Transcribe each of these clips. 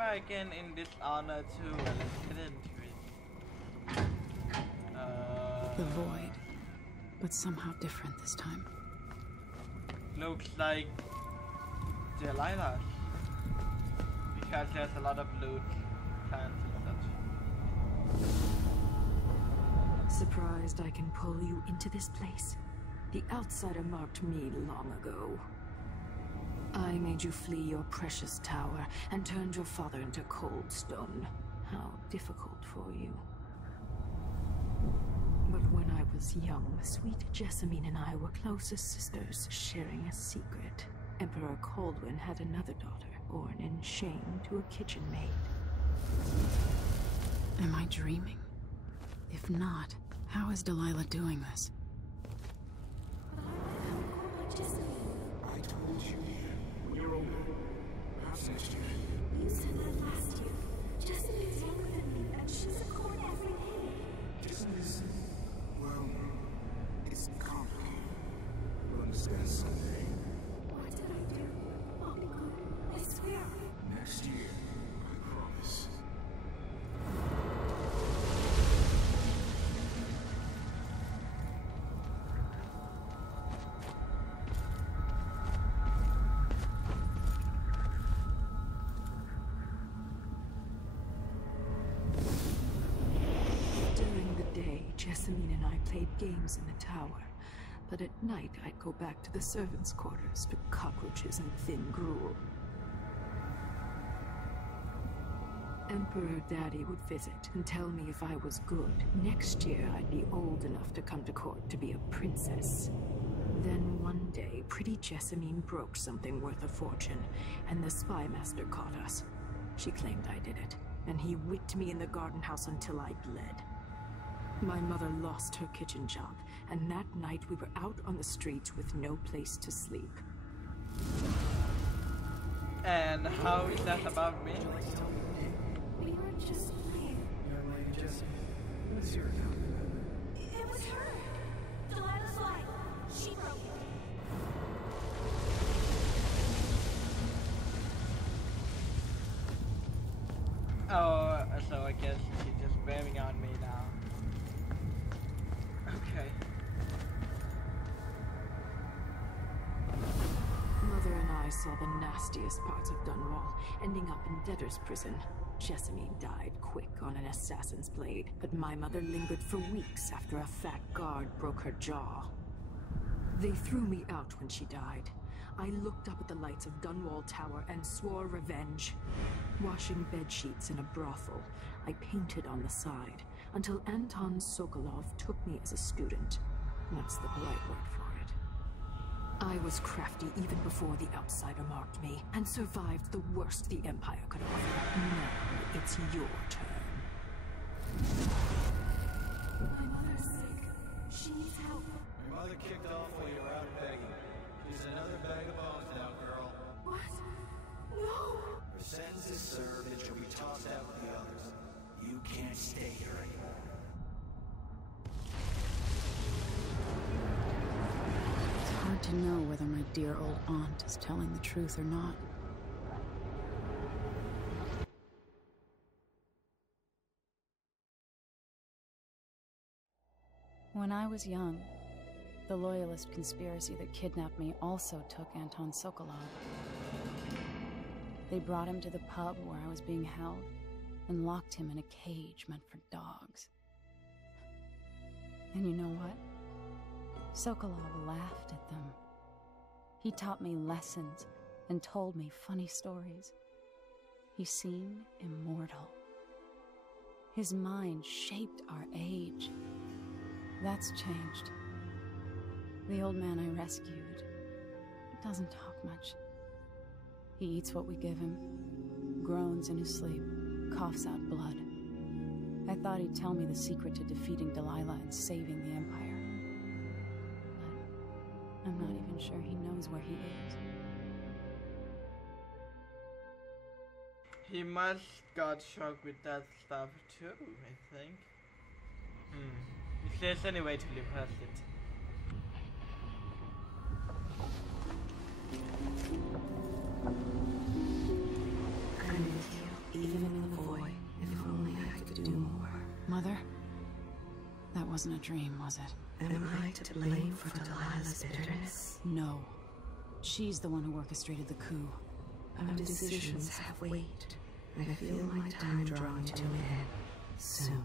remember again in Dishonored 2, let's get into it. The void, but somehow different this time. Looks like Delilah, because there's a lot of loot, plants and such. Surprised I can pull you into this place? The outsider marked me long ago. I made you flee your precious tower and turned your father into cold stone. How difficult for you. But when I was young, sweet Jessamine and I were close as sisters, sharing a secret. Emperor Kaldwin had another daughter, born in shame to a kitchen maid. Am I dreaming? If not, how is Delilah doing this? I told you when you're older, perhaps next year. You said that last year. Jessamine's younger than me, and she's a court every day. Business, well, it's complicated. You'll understand someday. What did I do? I'll be good. I swear. Next year, I promise. Jessamine and I played games in the tower, but at night I'd go back to the servants' quarters to cockroaches and thin gruel. Emperor Daddy would visit and tell me if I was good, next year I'd be old enough to come to court to be a princess. Then one day, pretty Jessamine broke something worth a fortune, and the spy master caught us. She claimed I did it, and he whipped me in the garden house until I bled. My mother lost her kitchen job, and that night we were out on the streets with no place to sleep. And how is that about me? We were just playing. Young lady Jessie, what's your account? It was her. Delilah's lie. She broke it. Oh, so I guess she's just bearing on me now. Okay. Mother and I saw the nastiest parts of Dunwall, ending up in debtor's prison. Jessamine died quick on an assassin's blade, but my mother lingered for weeks after a fat guard broke her jaw. They threw me out when she died. I looked up at the lights of Dunwall Tower and swore revenge. Washing bedsheets in a brothel, I painted on the side, until Anton Sokolov took me as a student. That's the polite word for it. I was crafty even before the outsider marked me, and survived the worst the Empire could offer. Now it's your turn. My mother's sick. She needs help. Your mother kicked off while you were out begging. She's another bag of bones now, girl. What? No! Her sentence is served and she'll be tossed out with the others. You can't stay here anymore. It's hard to know whether my dear old aunt is telling the truth or not. When I was young, the Loyalist conspiracy that kidnapped me also took Anton Sokolov. They brought him to the pub where I was being held and locked him in a cage meant for dogs. And you know what? Sokolov laughed at them. He taught me lessons and told me funny stories. He seemed immortal. His mind shaped our age. That's changed. The old man I rescued doesn't talk much. He eats what we give him, groans in his sleep, coughs out blood. I thought he'd tell me the secret to defeating Delilah and saving the Empire. But I'm not even sure he knows where he is. He must got shocked with that stuff too, I think. If there's any way to live past it. I'm with you, wasn't a dream, was it? Am I to blame for Delilah's bitterness? No. She's the one who orchestrated the coup. Our decisions have weight. I feel my time drawing to an end soon.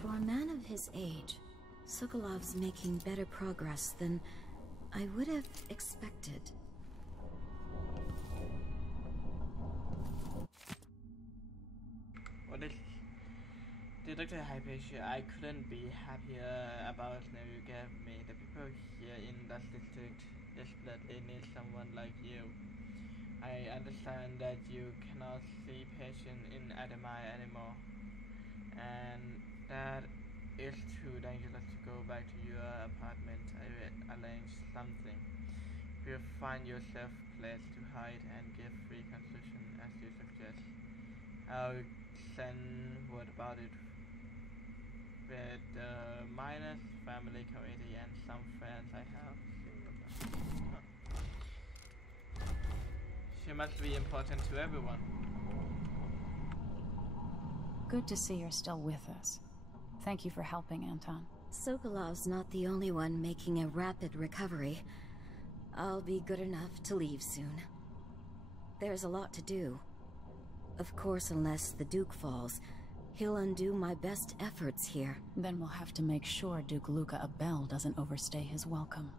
For a man of his age, Sokolov's making better progress than I would have expected. What is Director Hypatia? I couldn't be happier about the news you gave me. The people here in that district desperately need someone like you. I understand that you cannot see patients in Adamai anymore, and that it's too dangerous to go back to your apartment. I will arrange something. You'll find yourself a place to hide and give reconstruction as you suggest. I'll send word about it with the Minus family committee and some friends I have. She must be important to everyone. Good to see you're still with us. Thank you for helping, Anton. Sokolov's not the only one making a rapid recovery. I'll be good enough to leave soon. There's a lot to do. Of course, unless the Duke falls, he'll undo my best efforts here. Then we'll have to make sure Duke Luca Abel doesn't overstay his welcome.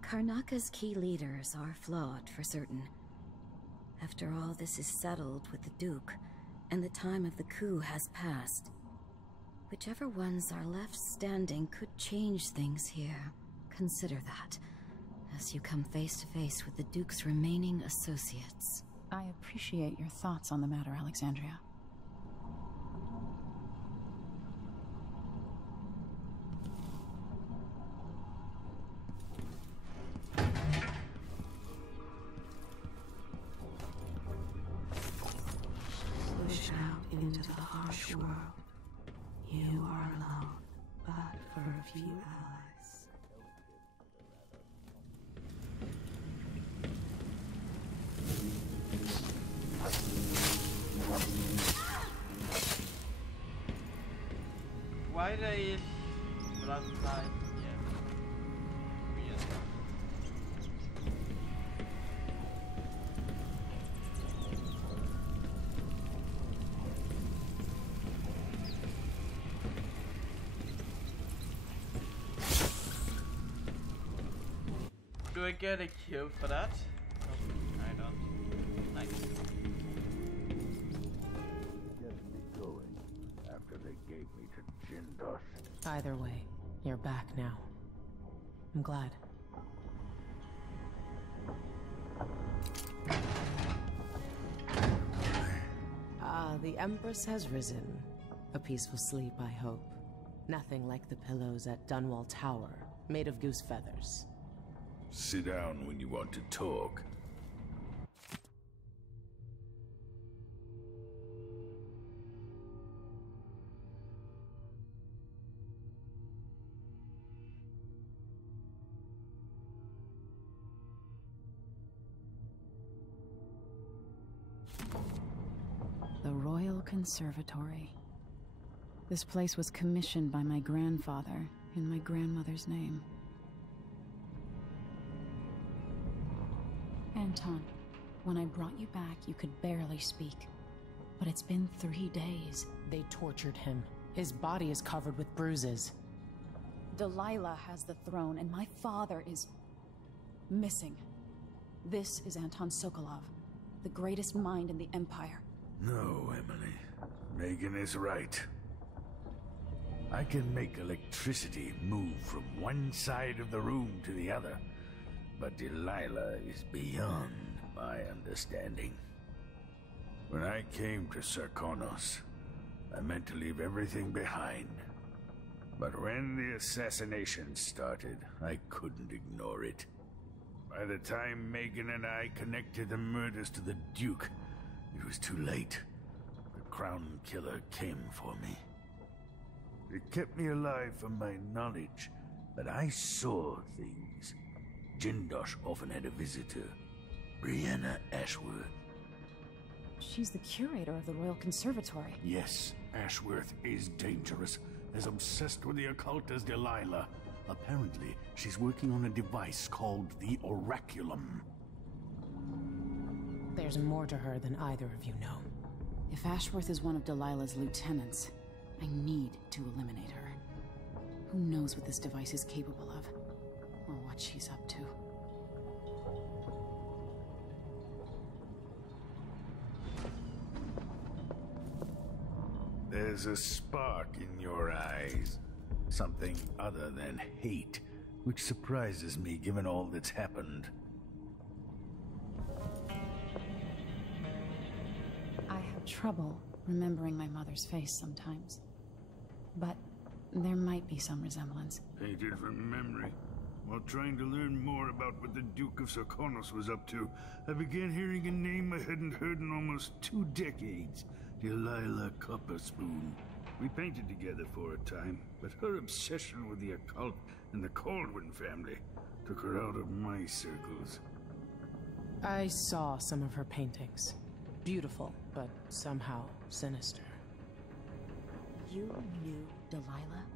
Karnaka's key leaders are flawed, for certain. After all this is settled with the Duke, and the time of the coup has passed, whichever ones are left standing could change things here. Consider that, as you come face to face with the Duke's remaining associates. I appreciate your thoughts on the matter, Alexandria. Push out into the harsh world. You are alone, but for a few allies. Why there is blood line here? Weird. Do I get a kill for that? Oh, I don't. Nice. Get me going after they gave me to Jindosh. Either way, you're back now. I'm glad. Ah, the Empress has risen. A peaceful sleep, I hope. Nothing like the pillows at Dunwall Tower, made of goose feathers. Sit down when you want to talk. The Royal Conservatory. This place was commissioned by my grandfather in my grandmother's name. Anton, when I brought you back, you could barely speak. But it's been 3 days. They tortured him. His body is covered with bruises. Delilah has the throne, and my father is missing. This is Anton Sokolov, the greatest mind in the Empire. No, Emily. Megan is right. I can make electricity move from one side of the room to the other, but Delilah is beyond my understanding. When I came to Sarkonos, I meant to leave everything behind. But when the assassination started, I couldn't ignore it. By the time Megan and I connected the murders to the Duke, it was too late. The Crown Killer came for me. It kept me alive from my knowledge that I saw things. Jindosh often had a visitor, Brianna Ashworth. She's the curator of the Royal Conservatory. Yes, Ashworth is dangerous, as obsessed with the occult as Delilah. Apparently, she's working on a device called the Oraculum. There's more to her than either of you know. If Ashworth is one of Delilah's lieutenants, I need to eliminate her. Who knows what this device is capable of, or what she's up to. There's a spark in your eyes. Something other than hate, which surprises me given all that's happened. I have trouble remembering my mother's face sometimes. But there might be some resemblance. Painted from memory. While trying to learn more about what the Duke of Sarkonos was up to, I began hearing a name I hadn't heard in almost 2 decades. Delilah Copperspoon. We painted together for a time, but her obsession with the occult and the Caldwin family took her out of my circles. I saw some of her paintings. Beautiful, but somehow sinister. You knew Delilah?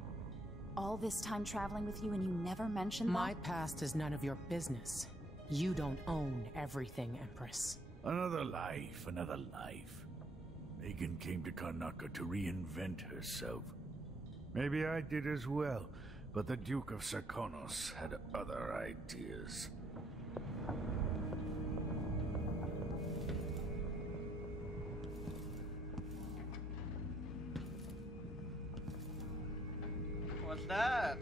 All this time traveling with you and you never mentioned that? My past is none of your business. You don't own everything, Empress. Another life, another life. Megan came to Karnaca to reinvent herself. Maybe I did as well, but the Duke of Sarkonos had other ideas. What's that?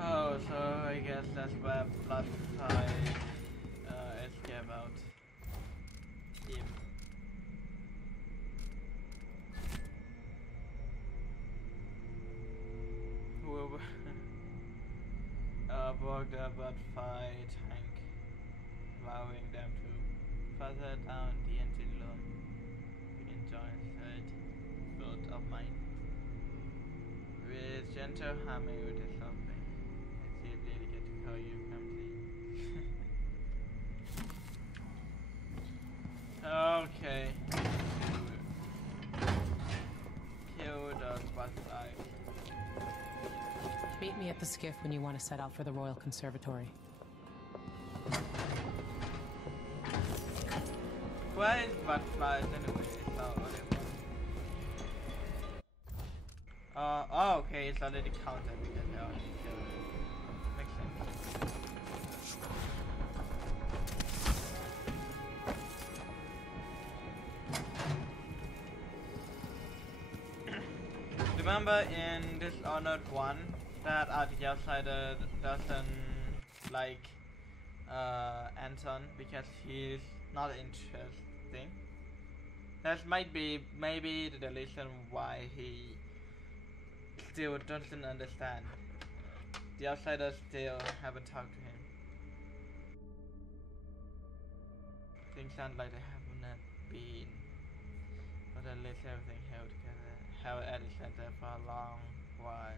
Oh, so I guess that's where Blood Fight is about him. Whoever walked up Blood Fight tank, allowing them to further down the empty loom. Enjoy third thought of mine. With gentle humming with his something. It's easy to get to call you clumsy. Okay. Kill the butterfly. Meet me at the skiff when you want to set out for the Royal Conservatory. Where is butterflies anyway? Oh, oh, okay, it's already counted because they already killed it. Makes sense. Remember in Dishonored 1 that the outsider doesn't like Anton because he's not interesting? That might be maybe the reason why he still doesn't understand. The outsiders still haven't talked to him. Things sound like they haven't been, but at least everything held together, held at the center for a long while.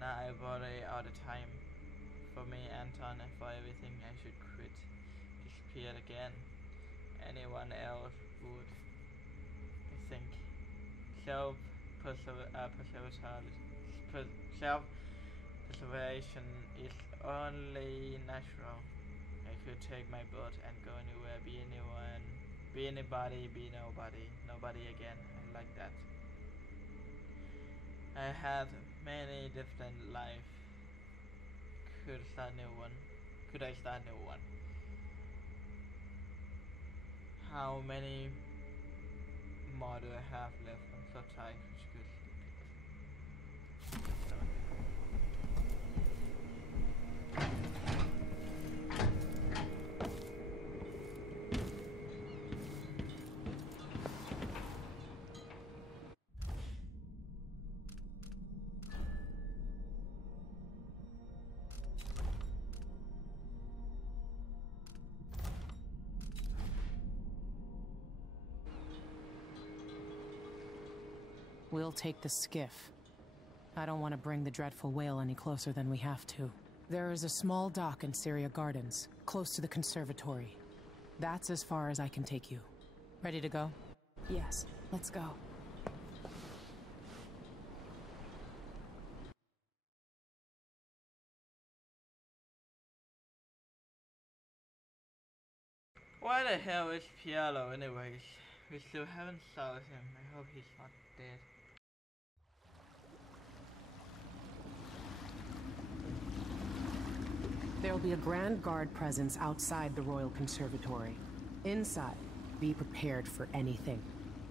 Now I worry all the time. For me, Anton, and for everything I should quit. Disappeared again. Anyone else would, I think. Self-preservation is only natural. I could take my boat and go anywhere, be anyone, be anybody, be nobody, nobody again. I like that. I had many different lives. Could start new one? Could I start new one? How many more do I have left? I'm so tired. It's We'll take the skiff. I don't want to bring the dreadful whale any closer than we have to. There is a small dock in Syria Gardens, close to the conservatory. That's as far as I can take you. Ready to go? Yes, let's go. Why the hell is Pialo anyways? We still haven't saw him. I hope he's not dead. There'll be a Grand Guard presence outside the Royal Conservatory. Inside, be prepared for anything.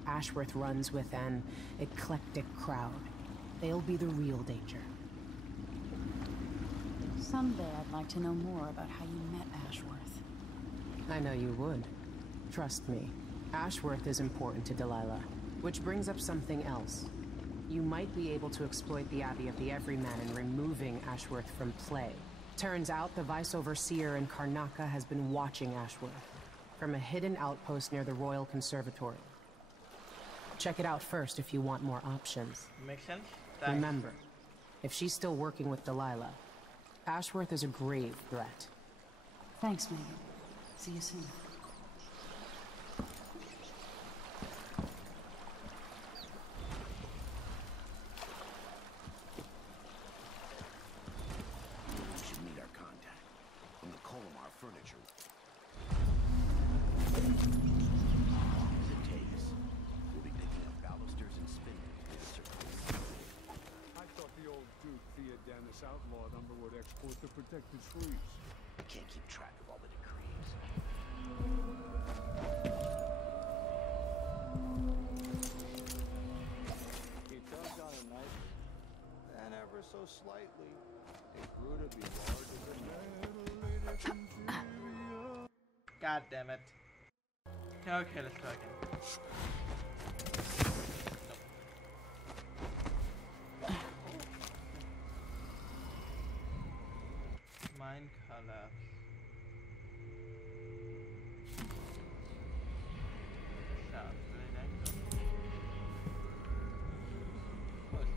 Ashworth runs with an eclectic crowd. They'll be the real danger. Someday I'd like to know more about how you met Ashworth. I know you would. Trust me. Ashworth is important to Delilah. Which brings up something else. You might be able to exploit the Abbey of the Everyman in removing Ashworth from play. Turns out the Vice Overseer in Karnaca has been watching Ashworth from a hidden outpost near the Royal Conservatory. Check it out first if you want more options. Makes sense? Thanks. Remember, if she's still working with Delilah, Ashworth is a grave threat. Thanks, Megan. See you soon. Outlawed underwood export to protect the trees. I can't keep track of all the decrees. He tugged on a knife, and ever so slightly, it grew to be larger than that. God damn it. Okay, let's go again. Mine collapse. Sounds really nice. What?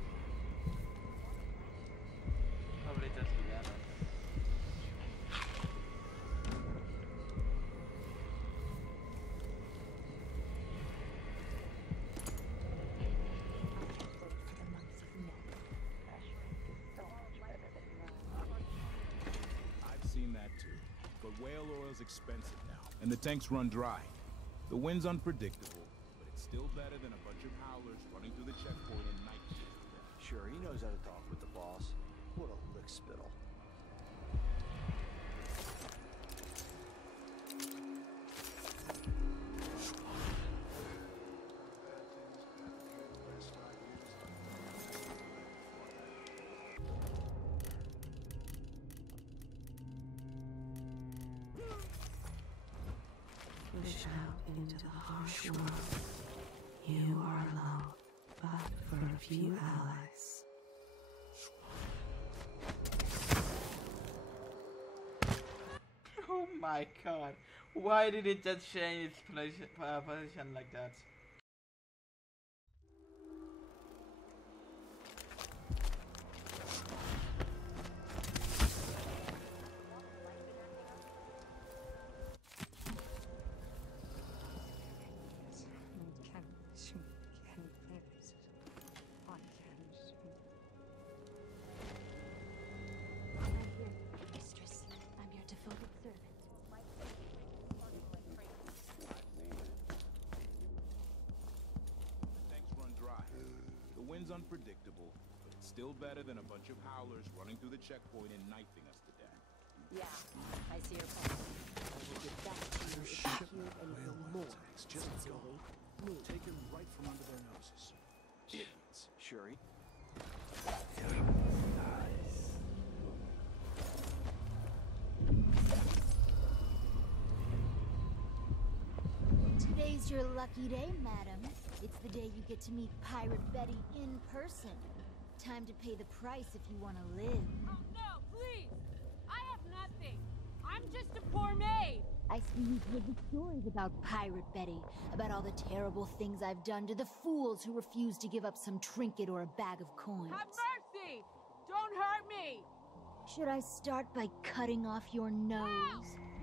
Probably just the other. Whale oil's expensive now, and the tanks run dry. The wind's unpredictable, but it's still better than a bunch of howlers running through the checkpoint in night shift. Sure, he knows how to talk with the boss. What a lick spittle. Push out into the harsh world. You are alone, but for a few allies. Oh my god. Why did it just change its position like that? Unpredictable, but it's still better than a bunch of howlers running through the checkpoint and knifing us to death. Yeah, I see your point. I will get back to you if you hear anything more. Just go. Taken right from It's your lucky day, madam. It's the day you get to meet Pirate Betty in person. Time to pay the price if you want to live. Oh, no, please! I have nothing. I'm just a poor maid. I see you've heard the stories about Pirate Betty, about all the terrible things I've done to the fools who refuse to give up some trinket or a bag of coins. Have mercy! Don't hurt me! Should I start by cutting off your nose?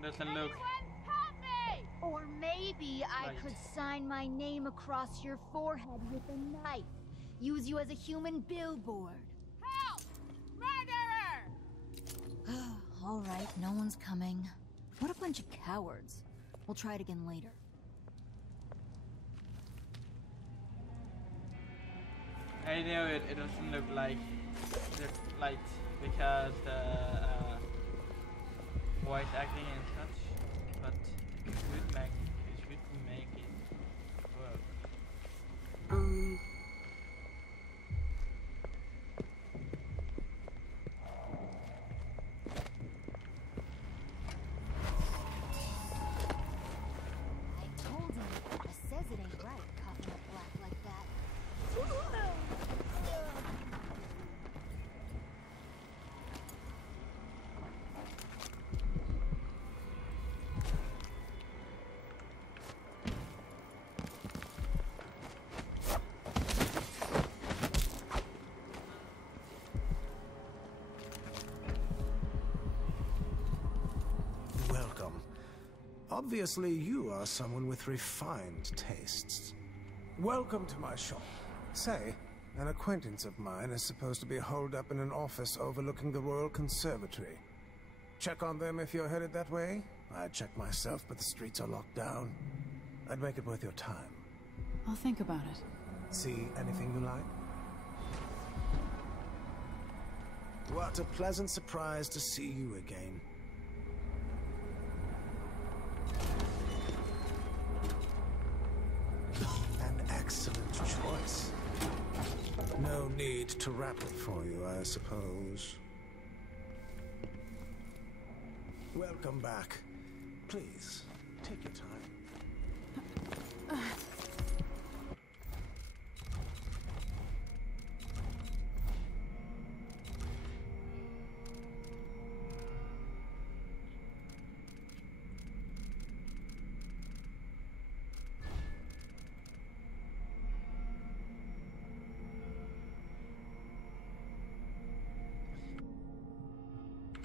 Doesn't look. Help me! Or maybe I could sign my name across your forehead with a knife. Use you as a human billboard. Help! Murderer! All right, no one's coming. What a bunch of cowards. We'll try it again later. I know it doesn't look like because the voice acting and such, but it should make it work. I told him. I says it ain't right, coughing up black like that. Welcome. Obviously, you are someone with refined tastes. Welcome to my shop. Say, an acquaintance of mine is supposed to be holed up in an office overlooking the Royal Conservatory. Check on them if you're headed that way. I'd check myself, but the streets are locked down. I'd make it worth your time. I'll think about it. See anything you like? What a pleasant surprise to see you again. An excellent choice. No need to wrap it for you, I suppose. Welcome back. Please, take your time.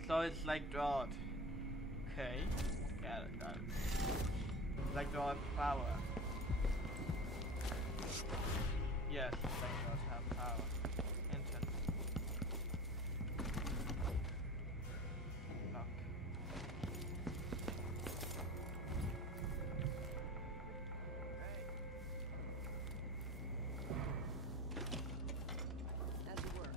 So it's like drought. Okay. Got it. Like drought power. Yes, like drought have power. Enter. Lock. As you were.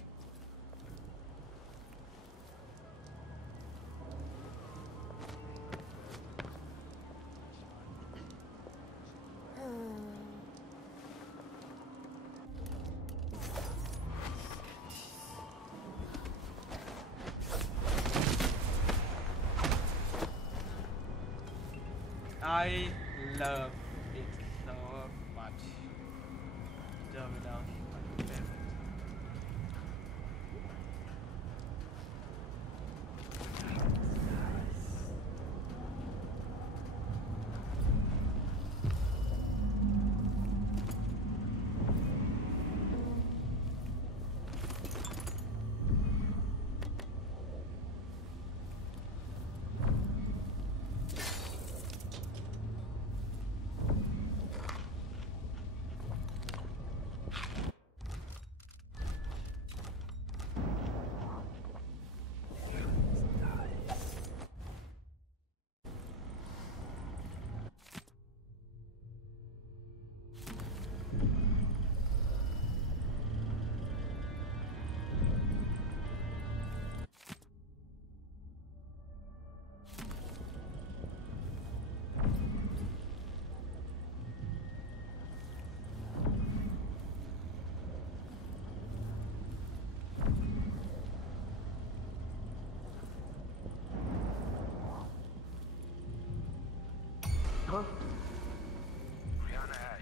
I love it so much. Domino, my favorite.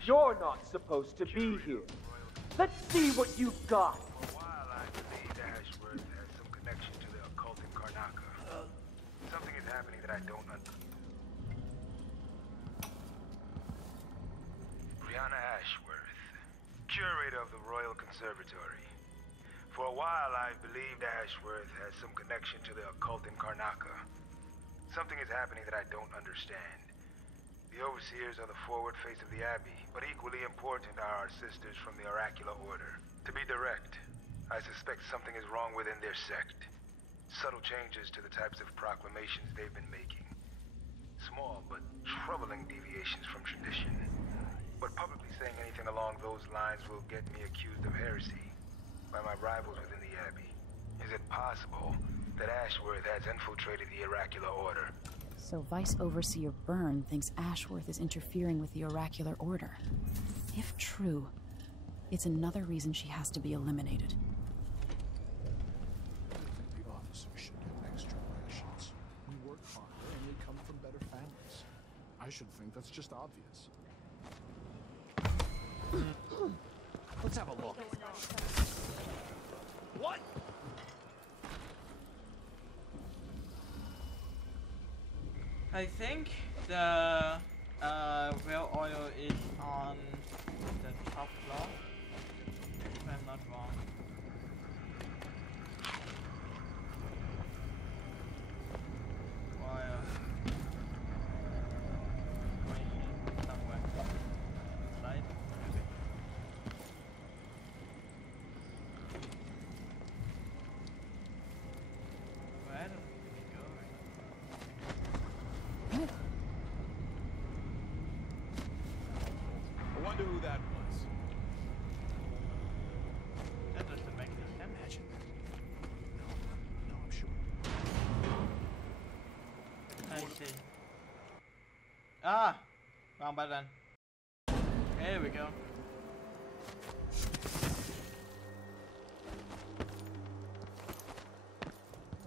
You're not supposed to be here. Let's see what you've got. For a while, I believed Ashworth has some connection to the occult in Karnaca. Something is happening that I don't understand. Brianna Ashworth, curator of the Royal Conservatory. For a while, I believed Ashworth has some connection to the occult in Karnaca. Something is happening that I don't understand. The overseers are the forward face of the Abbey, but equally important are our sisters from the Oracular Order. To be direct, I suspect something is wrong within their sect. Subtle changes to the types of proclamations they've been making. Small but troubling deviations from tradition. But publicly saying anything along those lines will get me accused of heresy by my rivals within the Abbey. Is it possible that Ashworth has infiltrated the Oracular Order? So Vice Overseer Byrne thinks Ashworth is interfering with the Oracular Order. If true, it's another reason she has to be eliminated. The officers should get extra rations. We work harder and we come from better families. I should think that's just obvious. Let's have a look. What? I think the well oil is on the top floor, if I'm not wrong. Wire. Wait, somewhere. Inside? Maybe. Where are we going? I wonder who that was. That doesn't make any sense. Imagine that. No, I'm sure. I see. Ah! Wrong button. Here we go.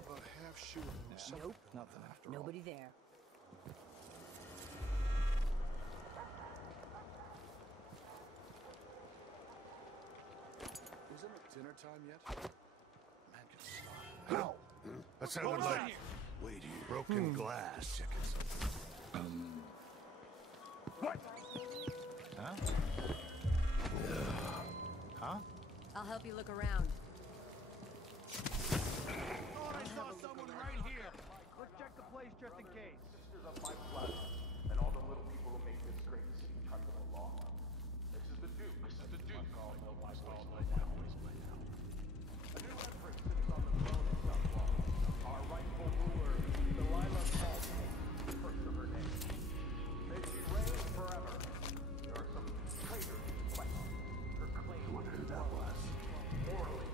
About half shooting. Nope. Nothing after all. Nobody there. Isn't it dinner time yet? Man can slide. Ow! That sounded like... Wait here. Broken glass. What? Huh? Huh? I'll help you look around. Oh, I saw someone right here. Let's check the place just in case. Sisters of my blood, and all the little people who make this great city tremble along. This is the Duke. This is the Duke. A new empress sits on the throne of Dunwall. Our rightful ruler, Delilah Call, first of her name. May she reign forever. There are some traitors who question her claim. I wonder who that was. Morally.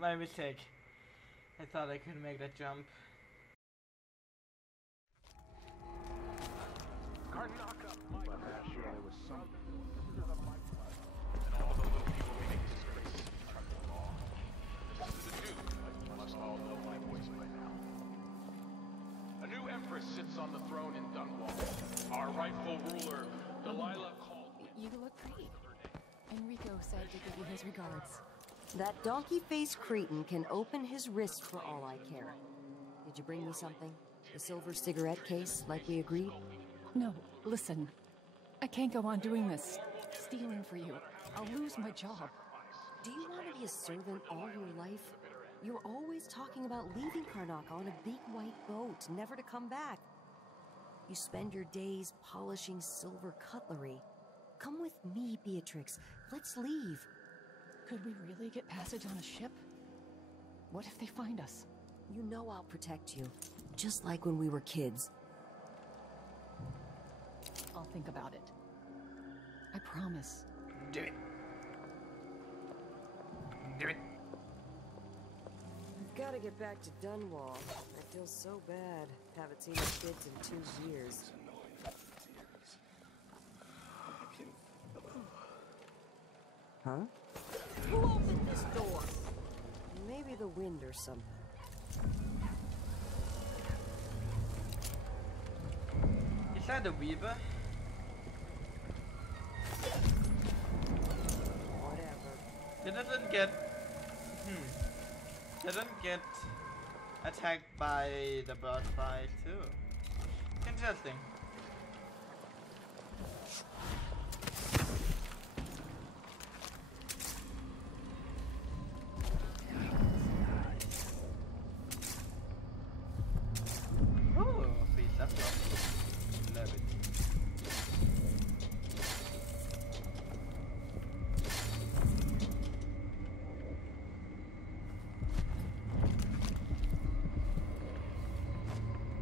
My mistake. I thought I could make that jump. Karnaca, my sure there was something. Sisters of my blood, and all the little people who make this great city tremble along. This is the Duke. You must all know my voice by now. A new empress sits on the throne in Dunwall. Our rightful ruler, Delilah Call. You look great. Enrico said to give you his regards. That donkey-faced cretin can open his wrist for all I care. Did you bring me something? The silver cigarette case, like we agreed? No, listen. I can't go on doing this. Stealing for you. I'll lose my job. Do you want to be a servant all your life? You're always talking about leaving Karnaca on a big white boat, never to come back. You spend your days polishing silver cutlery. Come with me, Beatrix. Let's leave. Could we really get passage on a ship? What if they find us? You know I'll protect you. Just like when we were kids. I'll think about it. I promise. Do it. Do it. I've got to get back to Dunwall. I feel so bad. Haven't seen the kids in 2 years. Huh? Who opened this door? Maybe the wind or something. Is that a Weaver? Whatever. It doesn't get... Doesn't get attacked by the boss fight too. Interesting. Oh, please, that's it. Love it.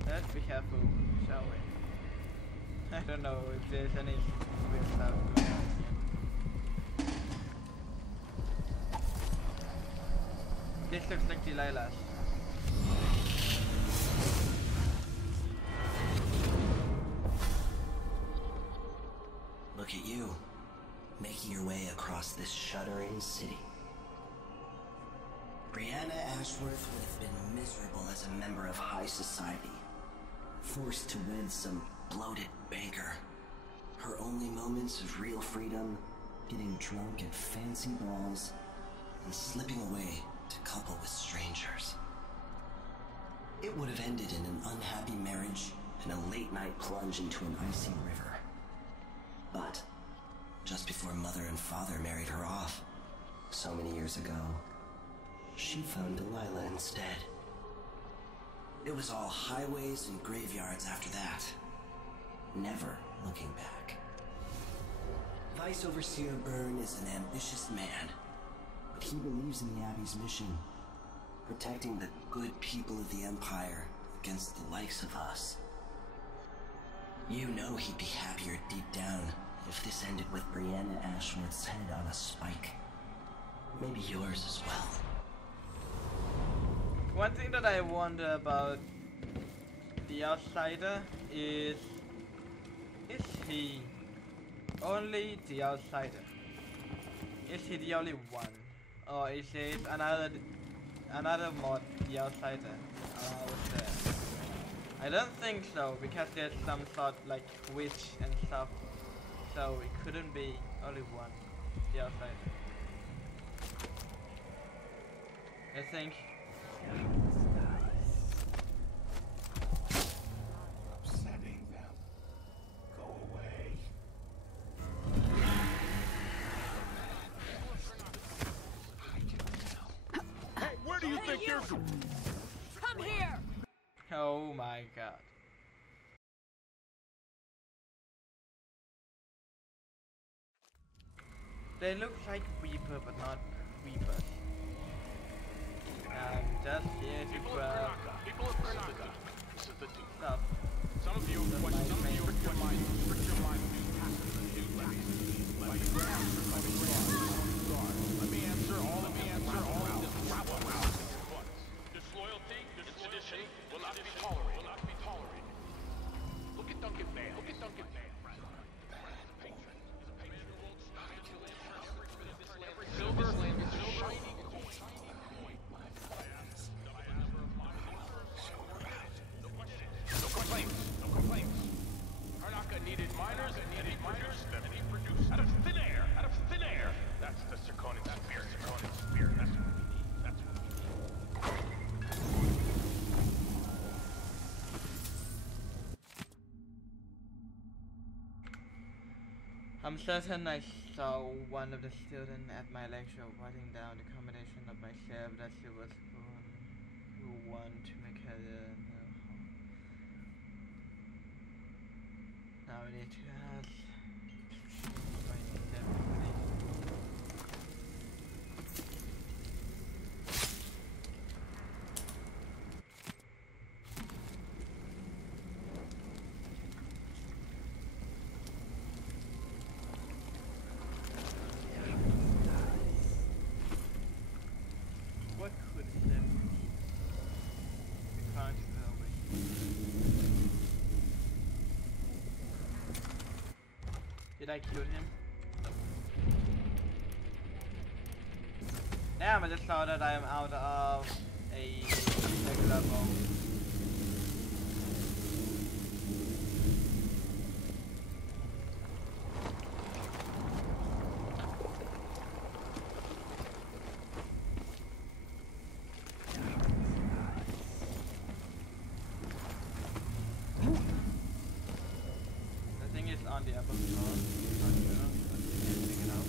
Let's be careful, shall we? I don't know if there's any weird stuff going on here. This looks like Delilah's. Look at you, making your way across this shuddering city. Brianna Ashworth would have been miserable as a member of high society, forced to wed some bloated banker. Her only moments of real freedom, getting drunk at fancy balls, and slipping away to couple with strangers. It would have ended in an unhappy marriage and a late-night plunge into an icy river. But just before Mother and Father married her off, so many years ago, she found Delilah instead. It was all highways and graveyards after that, never looking back. Vice Overseer Byrne is an ambitious man, but he believes in the Abbey's mission, protecting the good people of the Empire against the likes of us. You know he'd be happier deep down if this ended with Brianna Ashworth's head on a spike. Maybe yours as well. One thing that I wonder about the outsider is he only the outsider? Is he the only one? Or is it another mod, the outsider, out there? I don't think so, because there's some sort like witch and stuff, so it couldn't be only one, the outsider. I think. Upsetting them. Go away. Hey, where do you think you're going? Come here! Oh my god. They look like Reaper, but not Reapers. I'm just here to grab stuff. Some of you question your mind. Let me answer all of this rabble. Disloyalty, sedition will not be tolerated. Look at Duncan Bale. Silver is a shiny coin. No complaints. Karnaka needed miners and he produced them. Out of thin air. That's the Serkonan spear. That's what we need. I'm certain I saw one of the students at my lecture writing down the combination of myself that she was born who want to make her now we need to ask. I kill him? Damn, I just saw that I am out of a regular bow. The thing is on the upper floor. Not sure, but we can check it out.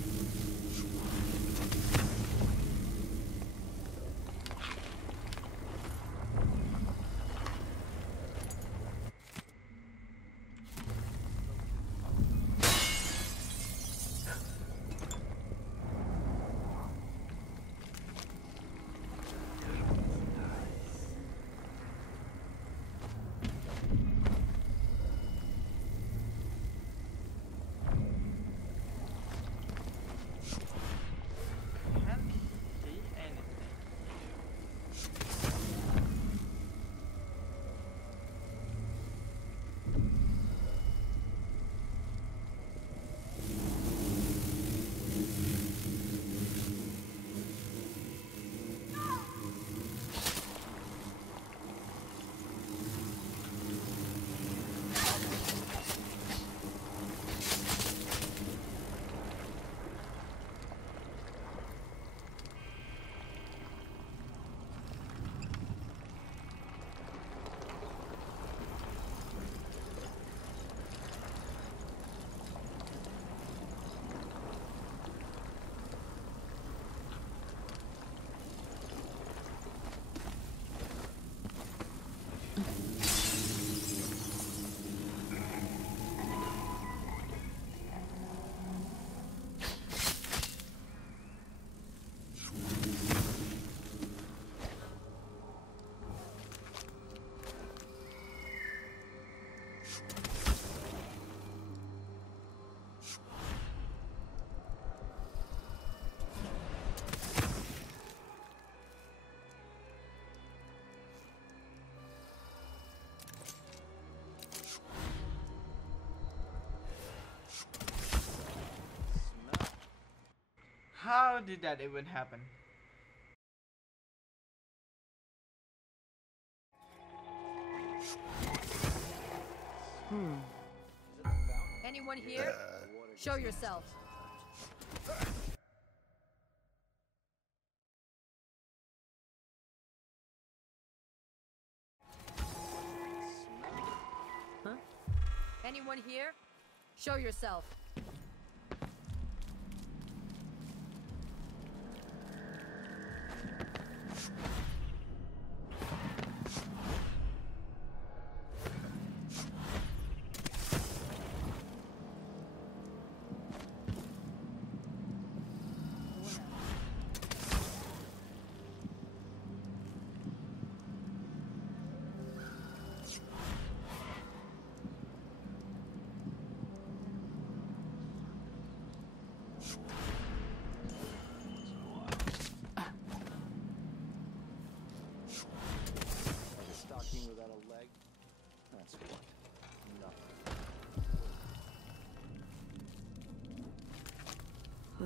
How did that even happen? Anyone here? Show yourself. Huh? Anyone here? Show yourself.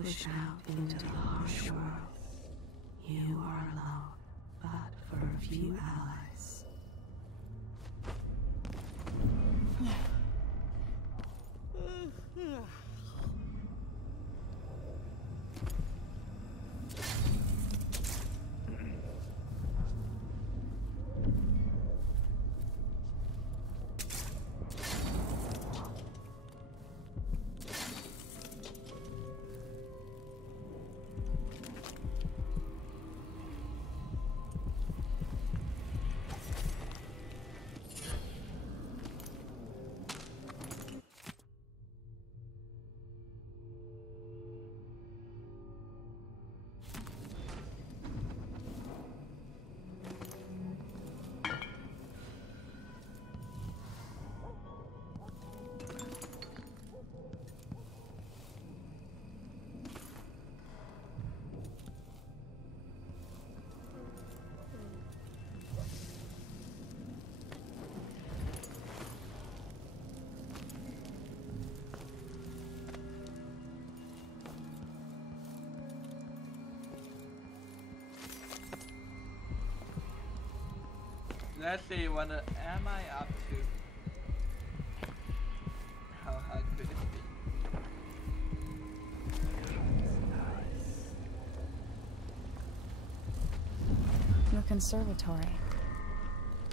Push out into the harsh world. You are alone, but for a few allies. Let's see, what am I up to? How hard could it be? Your conservatory.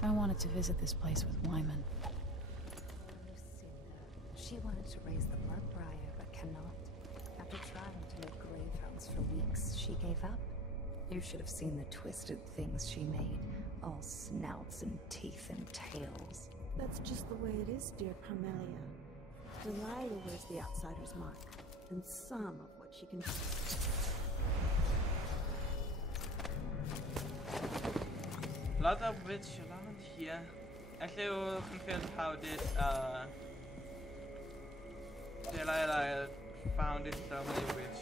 I wanted to visit this place with Wyman. She wanted to raise the blood briar, but cannot. After trying to make grave hounds for weeks, she gave up. You should have seen the twisted things she made. All snouts and teeth and tails. That's just the way it is, dear Carmelia. Delilah wears the outsider's mark, and some of what she can... Lot of which around here. Actually, we're confused how did Delilah found it so many witch.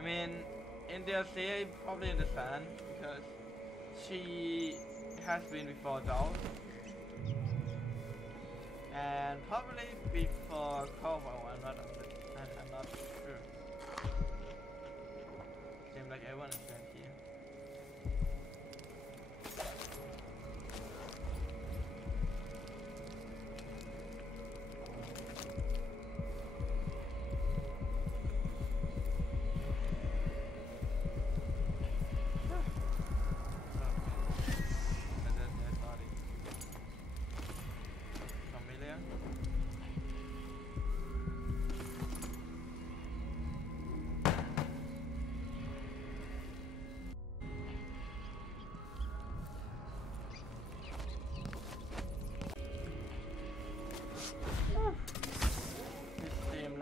I mean, in DLC, probably in the fan, because she has been before Doll. And probably before Corvo, I'm not sure. Seems like everyone is sent here.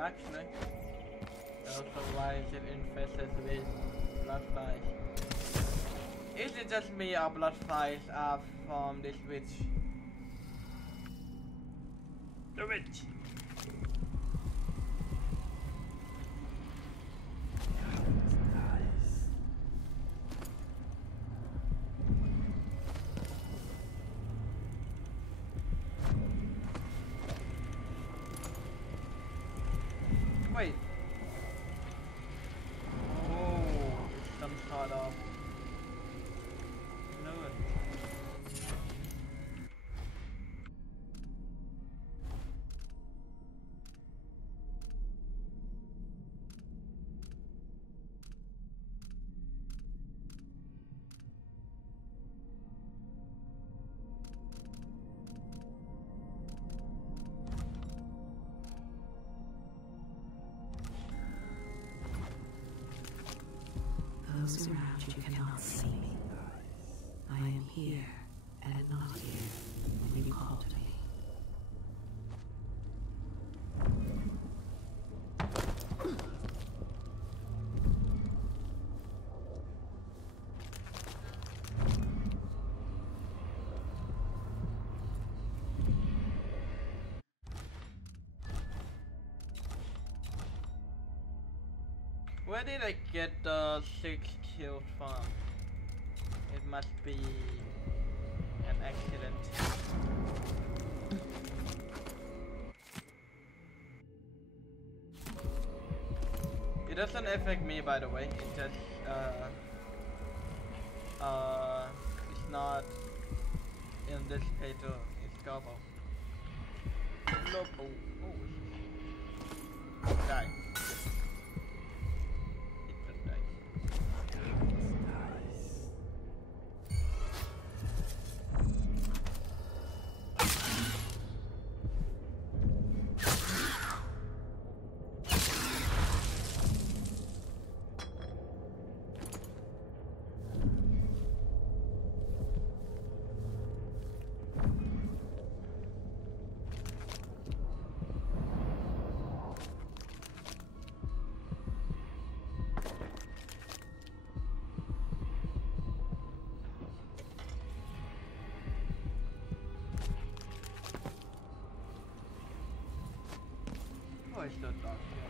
Actually, also why is it infested with blood flies? Is it just me or blood flies are from this witch? The witch! Wait. Oh, it's some sort of fluid. Those around you cannot see me. I am here and not here when you call to me. Where did I get the 6 kills from? It must be an accident. It doesn't affect me, by the way. It just it's not in this playthrough. It's Gobble. Lobo. Oh, die. Oh, it's not dark here.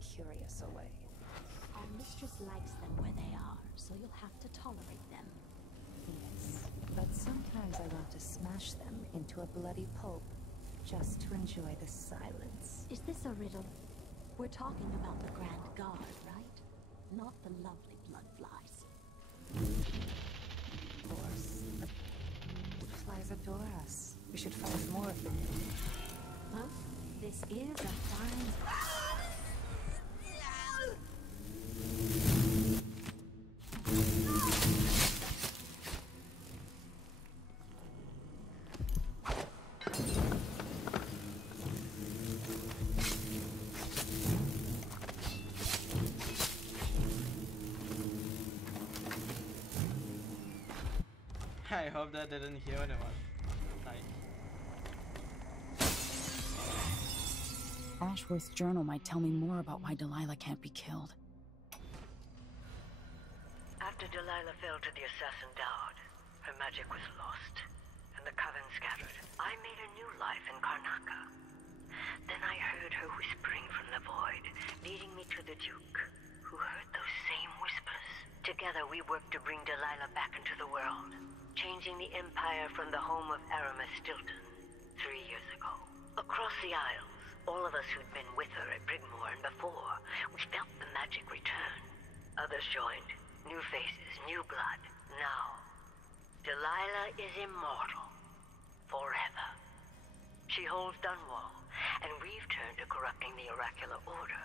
curious away. Our mistress likes them where they are, so you'll have to tolerate them. Yes, but sometimes I want to smash them into a bloody pulp, just to enjoy the silence. Is this a riddle? We're talking about the Grand Guard, right? Not the lovely blood flies. Of course. Flies adore us. We should find more of them. Huh? This is a fine... I hope that didn't hear anyone. Nice. Ashworth's journal might tell me more about why Delilah can't be killed. After Delilah fell to the assassin Dowd, her magic was lost, and the coven scattered. I made a new life in Karnaca. Then I heard her whispering from the void, leading me to the Duke, who heard those same whispers. Together we worked to bring Delilah back into the world, changing the Empire from the home of Aramis Stilton 3 years ago. Across the Isles, all of us who'd been with her at Brigmore and before, we felt the magic return. Others joined. New faces, new blood. Now, Delilah is immortal. Forever. She holds Dunwall, and we've turned to corrupting the oracular order.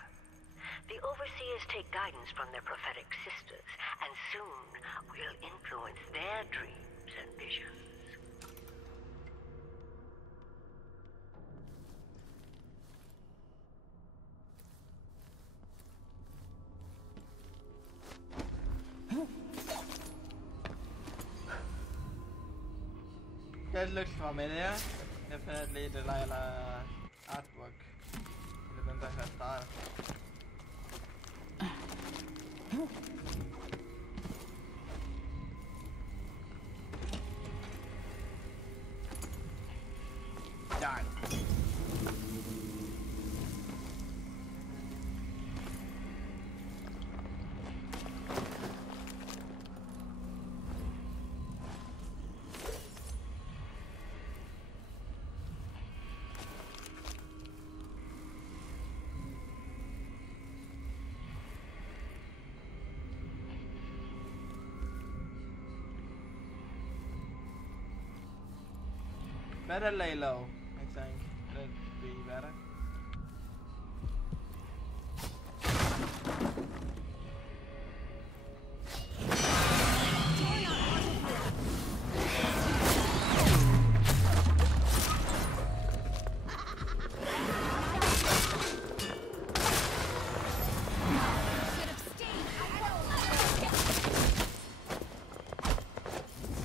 The Overseers take guidance from their prophetic sisters, and soon we'll influence their dreams and visions. That looks familiar. Definitely Delilah artwork. Remember her style. Die. Better lay low, I think. That'd be better.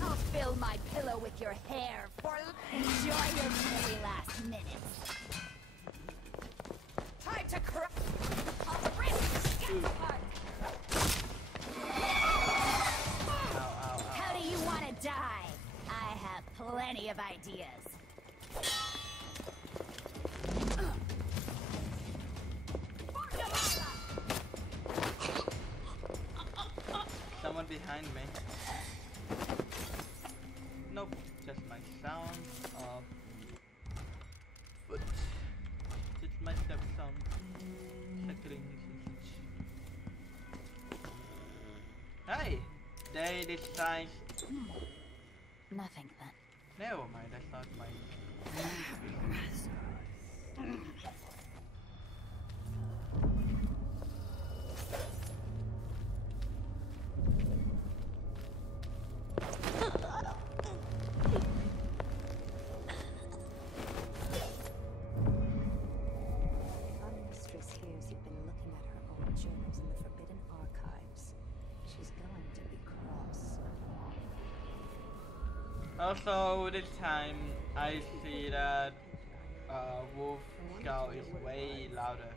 I'll fill my pillow with your hair for enjoy your very last minutes. Time to cry. I'll risk skate park. How do you want to die? I have plenty of ideas. Someone behind me. Nope, just my sound of foot. Just my step sound. Circling. Hey! They decide. Nothing then. Never mind, that's not my. Our mistress hears you've been looking at her old journals in the Forbidden Archives. She's going to be cross. Also, this time I see that Wolf Scout is way louder.